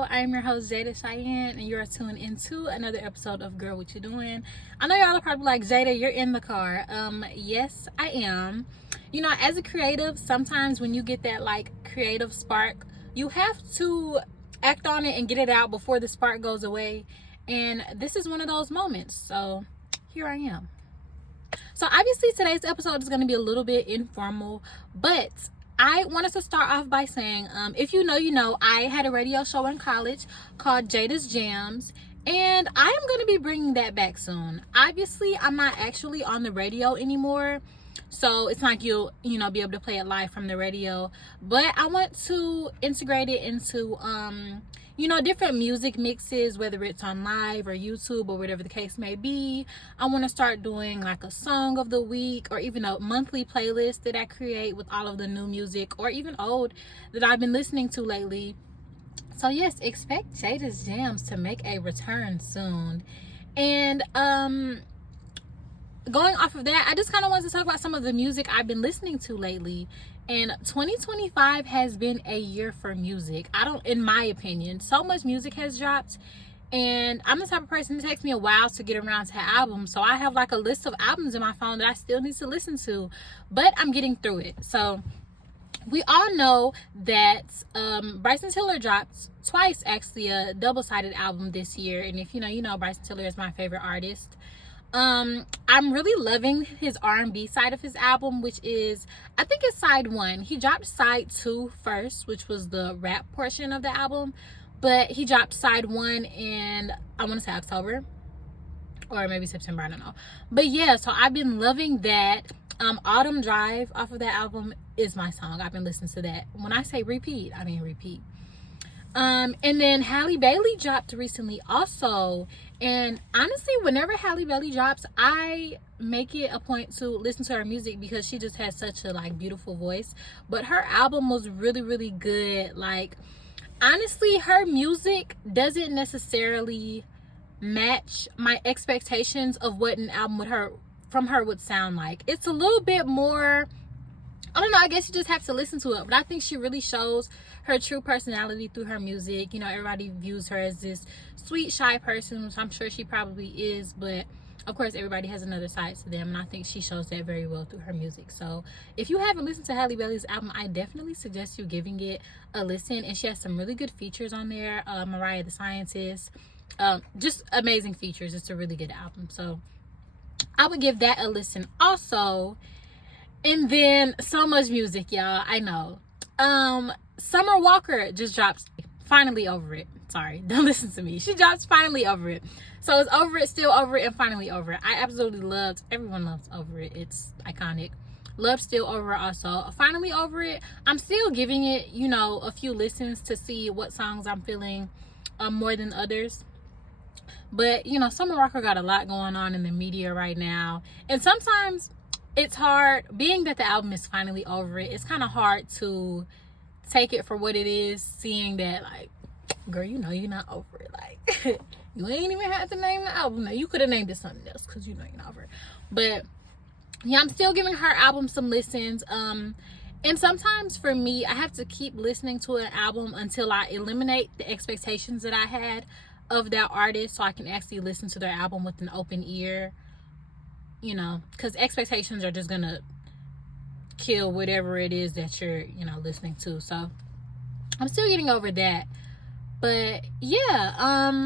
Hello, I'm your host Jada Cheyenne, and you're tuned into another episode of Girl What You Doing. I know y'all are probably like, Jada, you're in the car. Yes, I am. You know, as a creative, sometimes when you get that like creative spark, you have to act on it and get it out before the spark goes away. And this is one of those moments. So here I am. So obviously today's episode is going to be a little bit informal, but I wanted to start off by saying, if you know, you know, I had a radio show in college called Jada's Jams, and I am going to be bringing that back soon. Obviously, I'm not actually on the radio anymore, so it's not like you'll, be able to play it live from the radio, but I want to integrate it into, different music mixes, whether it's on live or YouTube or whatever the case may be. I want to start doing like a song of the week or even a monthly playlist that I create with all of the new music or even old that I've been listening to lately. So yes, expect Jada's Jams to make a return soon. And going off of that, I just kind of wanted to talk about some of the music I've been listening to lately. And 2025 has been a year for music. In my opinion, so much music has dropped. And I'm the type of person that takes me a while to get around to albums. So I have like a list of albums in my phone that I still need to listen to. But I'm getting through it. So we all know that Bryson Tiller dropped twice, actually, a double-sided album this year. And if you know Bryson Tiller is my favorite artist. I'm really loving his R&B side of his album, which is, I think it's side 1. He dropped side 2 first, which was the rap portion of the album, but he dropped side 1 in, I want to say October or maybe September, I don't know. But yeah, so I've been loving that. Autumn Drive off of that album is my song. I've been listening to that. When I say repeat, I mean repeat. And then Halle Bailey dropped recently also. And honestly, whenever Halle Bailey drops, I make it a point to listen to her music because she just has such a like beautiful voice. But her album was really, really good. Like, honestly, her music doesn't necessarily match my expectations of what an album from her would sound like. It's a little bit more, I don't know, I guess you just have to listen to it. But I think she really shows her true personality through her music. Everybody views her as this sweet, shy person, which I'm sure she probably is. But, of course, everybody has another side to them. And I think she shows that very well through her music. So, if you haven't listened to Halle Bailey's album, I definitely suggest you giving it a listen. And she has some really good features on there. Mariah the Scientist. Just amazing features. It's a really good album. So, I would give that a listen also. And then so much music, y'all. I know. Summer Walker just dropped Finally Over It. Sorry, don't listen to me. She drops Finally Over It. So it's Over It, Still Over It, and Finally Over It. I absolutely loved, everyone loves Over It. It's iconic. Love Still Over It also. Finally Over It, I'm still giving it, a few listens to see what songs I'm feeling more than others. But, Summer Walker got a lot going on in the media right now. And sometimes it's hard, being that the album is finally over it, it's kind of hard to take it for what it is, seeing that, like, girl, you're not over it. Like, you ain't even had to name the album. Now, you could have named it something else because you're not over it. But, yeah, I'm still giving her album some listens. And sometimes for me, I have to keep listening to an album until I eliminate the expectations that I had of that artist so I can actually listen to their album with an open ear. Because expectations are just gonna kill whatever it is that you're listening to. So I'm still getting over that. But yeah,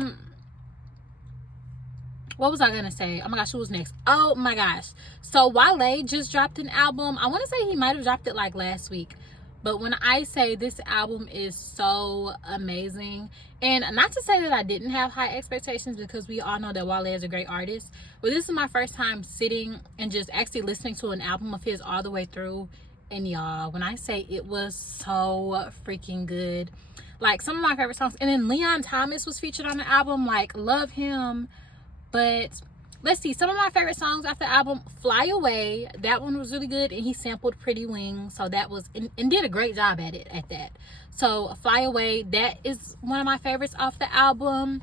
what was I gonna say? Oh my gosh, who was next? Oh my gosh, so Wale just dropped an album. I want to say he might have dropped it like last week. But when I say this album is so amazing, and not to say that I didn't have high expectations because we all know that Wale is a great artist, but this is my first time sitting and just actually listening to an album of his all the way through. And y'all, when I say it was so freaking good, like some of my favorite songs. And then Leon Thomas was featured on the album, like love him. But let's see, some of my favorite songs off the album, Fly Away, that one was really good, and he sampled Pretty Wings, so that was, and did a great job at that. So Fly Away, that is one of my favorites off the album.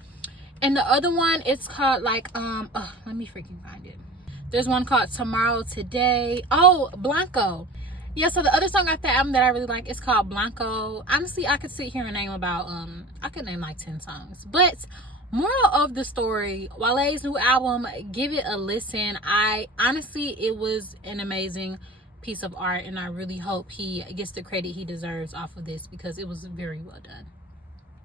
And the other one, it's called like, let me freaking find it. There's one called Tomorrow Today. Oh, Blanco. Yeah, so the other song off that album that I really like is called Blanco. Honestly, I could sit here and name about I could name like 10 songs. But moral of the story, Wale's new album, give it a listen. I honestly, it was an amazing piece of art, and I really hope he gets the credit he deserves off of this, because it was very well done.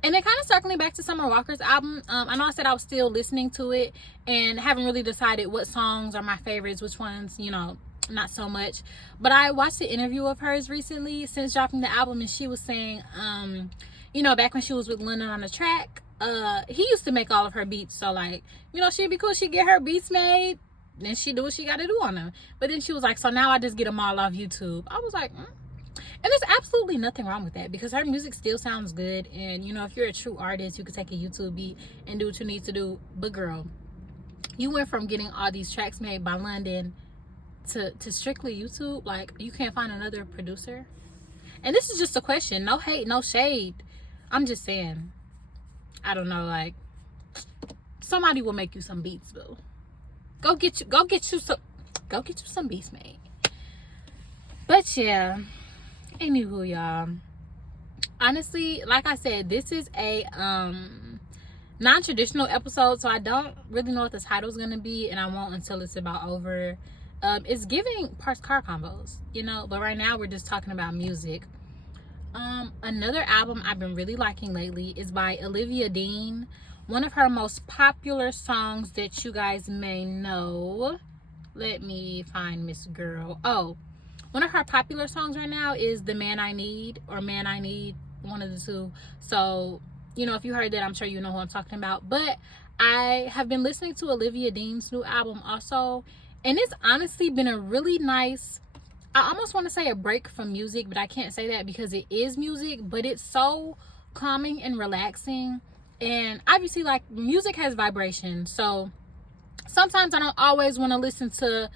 And then kind of circling back to Summer Walker's album, I know I said I was still listening to it and haven't really decided what songs are my favorites, which ones, not so much. But I watched an interview of hers recently since dropping the album, and she was saying, back when she was with London on the Track, he used to make all of her beats. So like, she'd be cool. She'd get her beats made, then she do what she got to do on them. But then she was like, so now I just get them all off YouTube. I was like, And there's absolutely nothing wrong with that, because her music still sounds good. And, if you're a true artist, you could take a YouTube beat and do what you need to do. But girl, you went from getting all these tracks made by London to strictly YouTube. Like, you can't find another producer. And this is just a question. No hate, no shade. I'm just saying, I don't know, like, somebody will make you some beats, boo. Go get you some beats made. But yeah, anywho, y'all, honestly, like I said, this is a non-traditional episode, so I don't really know what the title is gonna be, and I won't until it's about over. It's giving parts car combos, but right now we're just talking about music. Another album I've been really liking lately is by Olivia Dean. One of her most popular songs that you guys may know, let me find Miss Girl. One of her popular songs right now is The Man I Need, or Man I Need, one of the two. So, if you heard that, I'm sure you know who I'm talking about. But I have been listening to Olivia Dean's new album also, and it's honestly been a really nice, I almost want to say a break from music, but I can't say that because it is music, but it's so calming and relaxing. And obviously, like, music has vibration, so sometimes I don't always want to listen to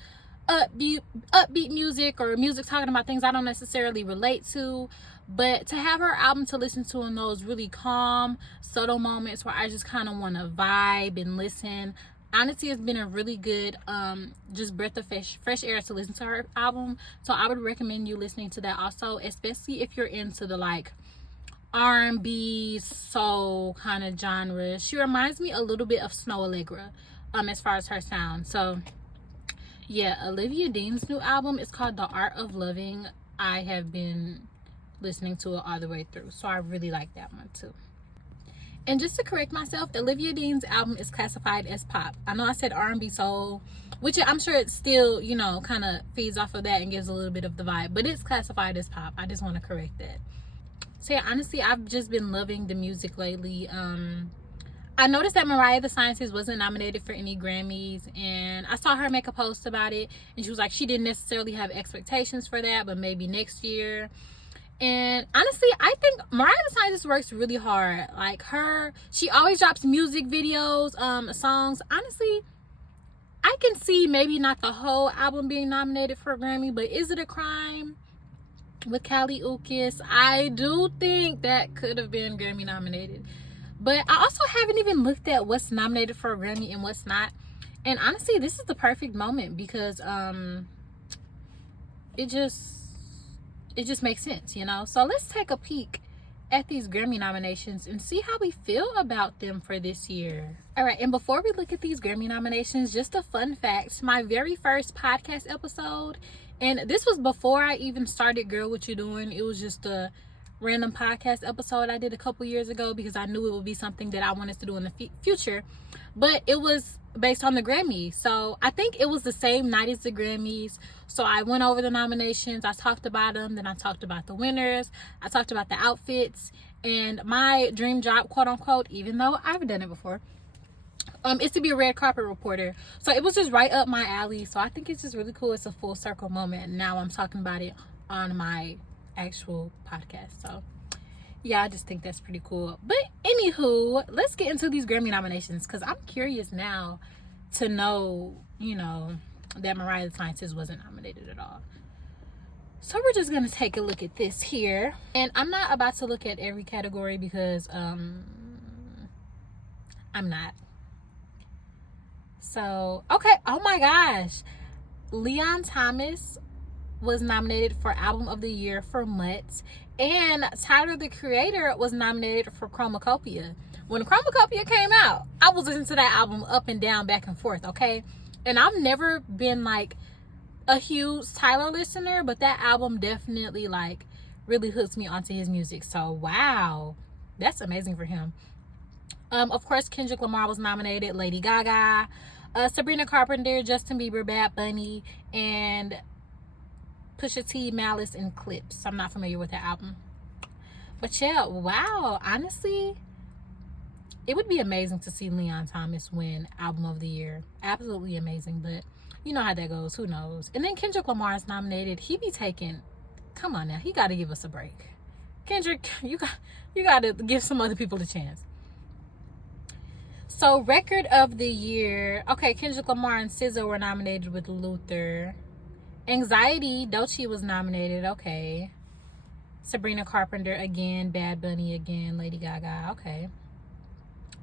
upbeat music, or music talking about things I don't necessarily relate to. But to have her album to listen to in those really calm, subtle moments where I just kind of want to vibe and listen, honestly, it's been a really good just breath of fresh air to listen to her album. So I would recommend you listening to that also, especially if you're into the like R&B soul kind of genre. She reminds me a little bit of Snow Allegra as far as her sound. So yeah, Olivia Dean's new album is called The Art of Loving. I have been listening to it all the way through, so I really like that one too. And just to correct myself, Olivia Dean's album is classified as pop. I know I said R&B soul, which I'm sure it still, kind of feeds off of that and gives a little bit of the vibe, but it's classified as pop. I just want to correct that. So yeah, honestly, I've just been loving the music lately. I noticed that Mariah the Scientist wasn't nominated for any Grammys, and I saw her make a post about it, and she was like, she didn't necessarily have expectations for that, but maybe next year. And honestly, I think Mariah the Scientist works really hard. Like, she always drops music videos, songs. Honestly, I can see maybe not the whole album being nominated for a Grammy, but Is It a Crime with Kali Uchis, I do think that could have been Grammy nominated. But I also haven't even looked at what's nominated for a Grammy and what's not. And honestly, this is the perfect moment, because it just makes sense, So let's take a peek at these Grammy nominations and see how we feel about them for this year. All right, and before we look at these Grammy nominations, just a fun fact: my very first podcast episode, and this was before I even started Girl What You Doing. It was just a random podcast episode I did a couple years ago because I knew it would be something that I wanted to do in the future. But it was based on the Grammys. So I think it was the same night as the Grammys. So I went over the nominations, I talked about them, then I talked about the winners, I talked about the outfits, and my dream job, quote unquote, even though I've done it before, is to be a red carpet reporter. So it was just right up my alley. So I think it's just really cool. It's a full circle moment, and now I'm talking about it on my actual podcast. So yeah, I just think that's pretty cool. But anywho, let's get into these Grammy nominations, because I'm curious now to know, that Mariah the Scientist wasn't nominated at all. So we're just gonna take a look at this here, and I'm not about to look at every category because I'm not. So okay, oh my gosh, Leon Thomas was nominated for Album of the Year for Mutt, and Tyler the Creator was nominated for Chromacopia. When Chromacopia came out, I was listening to that album up and down, back and forth, okay? And I've never been like a huge Tyler listener, but that album definitely like really hooks me onto his music. So wow, that's amazing for him. Of course, Kendrick Lamar was nominated, Lady Gaga, Sabrina Carpenter, Justin Bieber, Bad Bunny, and Pusha T, Malice, and Clips. I'm not familiar with that album. But yeah, wow. Honestly, it would be amazing to see Leon Thomas win Album of the Year. Absolutely amazing. But you know how that goes. Who knows? And then Kendrick Lamar is nominated. He be taking... Come on now. He got to give us a break. Kendrick, you got to give some other people a chance. So, Record of the Year. Okay, Kendrick Lamar and SZA were nominated with Luther. Anxiety, Doechii was nominated. Okay. Sabrina Carpenter again. Bad Bunny again. Lady Gaga. Okay.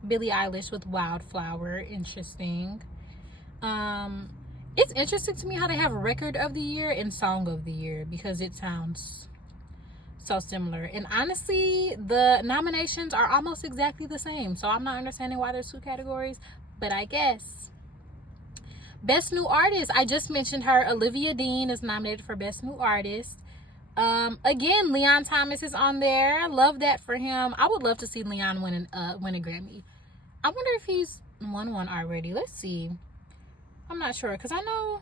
Billie Eilish with Wildflower. Interesting. It's interesting to me how they have Record of the Year and Song of the Year, because it sounds so similar. And honestly, the nominations are almost exactly the same, so I'm not understanding why there's two categories, but I guess. Best New Artist, I just mentioned her. Olivia Dean is nominated for Best New Artist. Again, Leon Thomas is on there. Love that for him. I would love to see Leon win a Grammy. I wonder if he's won one already. Let's see. I'm not sure, because I know...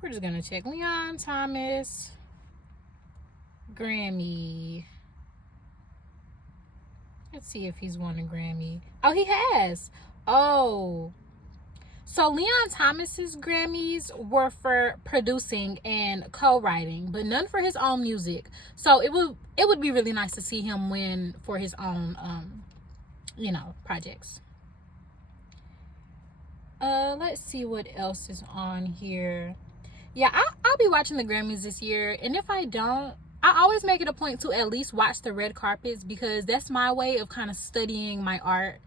We're just going to check. Leon Thomas... Grammy. Let's see if he's won a Grammy. Oh, he has. Oh. So Leon Thomas's Grammys were for producing and co-writing, but none for his own music. So it would be really nice to see him win for his own projects. Let's see what else is on here. Yeah, I'll be watching the Grammys this year, and if I don't, I always make it a point to at least watch the red carpets, because that's my way of kind of studying my art.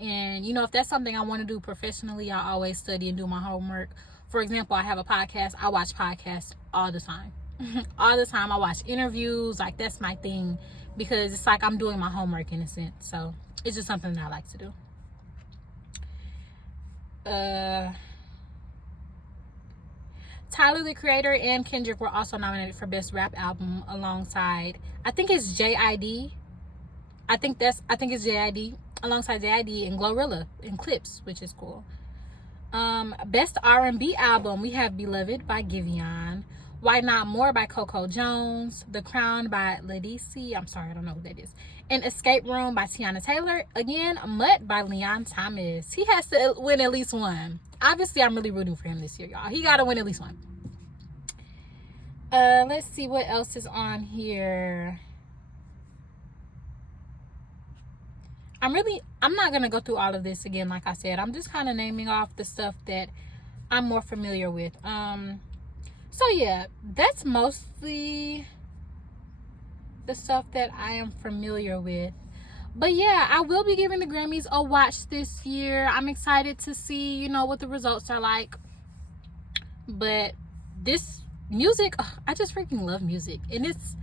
And, if that's something I want to do professionally, I always study and do my homework. For example, I have a podcast. I watch podcasts all the time. All the time. I watch interviews. Like, that's my thing, because it's like I'm doing my homework in a sense. So it's just something that I like to do. Tyler the Creator and Kendrick were also nominated for Best Rap Album alongside, I think it's JID. I think it's JID, alongside JID and Glorilla and Clips, which is cool. Best R&B Album, we have Beloved by Giveon, Why Not More by Coco Jones, The Crown by Ledisi, I'm sorry, I don't know who that is, and Escape Room by Tiana Taylor. Again, Mutt by Leon Thomas. He has to win at least one. Obviously, I'm really rooting for him this year, y'all. He got to win at least one. Let's see what else is on here. I'm not going to go through all of this again, like I said. I'm just kind of naming off the stuff that I'm more familiar with. So, yeah, that's mostly the stuff that I am familiar with. But yeah, I will be giving the Grammys a watch this year. I'm excited to see, what the results are like. But this music, I just freaking love music. And it's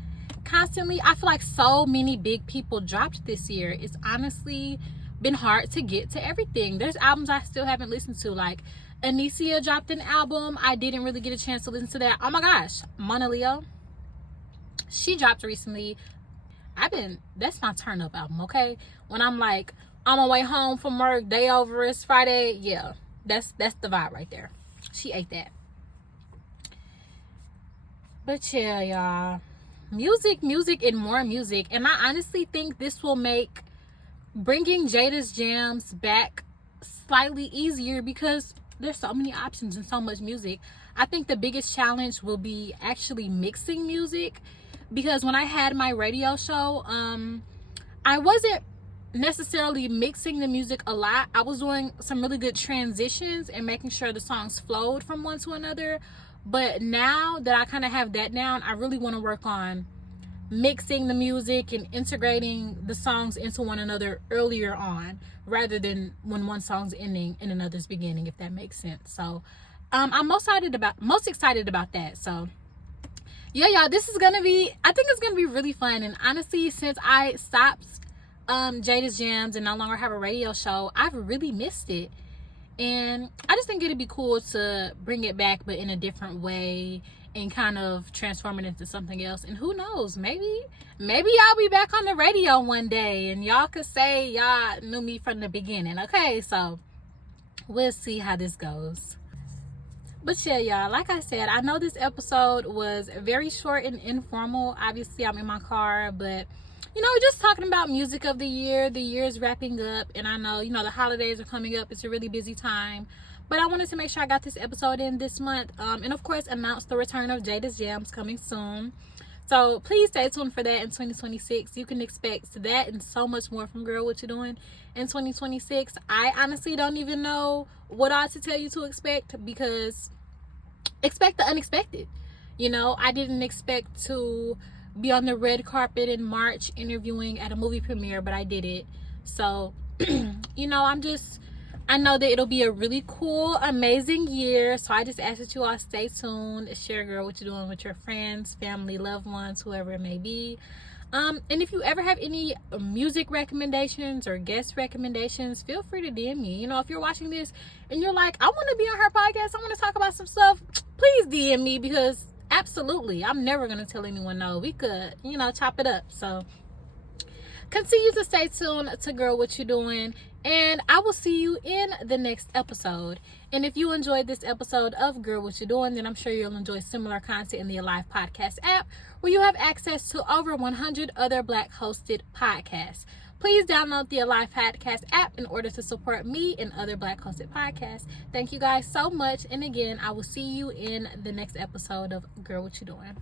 constantly, I feel like so many big people dropped this year. It's honestly been hard to get to everything. There's albums I still haven't listened to. Like, Anicia dropped an album. I didn't really get a chance to listen to that. Oh my gosh, Mona Leo. She dropped recently. That's my turn up album, okay? When I'm like on my way home from work, day over, it's Friday, yeah, that's the vibe right there. She ate that. But yeah, y'all, music and more music. And I honestly think this will make bringing Jada's jams back slightly easier, because there's so many options and so much music. I think the biggest challenge will be actually mixing music, because when I had my radio show, I wasn't necessarily mixing the music a lot. I was doing some really good transitions and making sure the songs flowed from one to another. But now that I kind of have that down, I really want to work on mixing the music and integrating the songs into one another earlier on, rather than when one song's ending and another's beginning, if that makes sense. So I'm most excited about that. So yeah, y'all, this is gonna be, I think it's gonna be really fun. And honestly, since I stopped Jada's Jams and no longer have a radio show, I've really missed it. And I just think it'd be cool to bring it back, but in a different way, and kind of transform it into something else. And who knows, maybe y'all be back on the radio one day and y'all could say y'all knew me from the beginning. Okay, so we'll see how this goes. But yeah, y'all, like I said, I know this episode was very short and informal. Obviously, I'm in my car, but you know, just talking about music of the year. The year is wrapping up, and I know, you know, the holidays are coming up. It's a really busy time, but I wanted to make sure I got this episode in this month, and of course announce the return of Jada's Jams coming soon. So please stay tuned for that in 2026. You can expect that and so much more from Girl What You Doing in 2026. I honestly don't even know what all to tell you to expect, because expect the unexpected. You know, I didn't expect to be on the red carpet in March interviewing at a movie premiere, but I did it. So you know, I know that it'll be a really cool, amazing year. So I just ask that you all stay tuned, share Girl What You're Doing with your friends, family, loved ones, whoever it may be. And if you ever have any music recommendations or guest recommendations, feel free to DM me. You know, if you're watching this and you're like, I want to be on her podcast, I want to talk about some stuff, please DM me, because absolutely, I'm never going to tell anyone no. We could, you know, chop it up. So continue to stay tuned to Girl What You Doing, and I will see you in the next episode. And if you enjoyed this episode of Girl What You Doing, then I'm sure you'll enjoy similar content in the Alive Podcast app, where you have access to over 100 other Black hosted podcasts. Please download the Alive Podcast app in order to support me and other Black hosted podcasts. Thank you guys so much. And again, I will see you in the next episode of Girl What You Doing.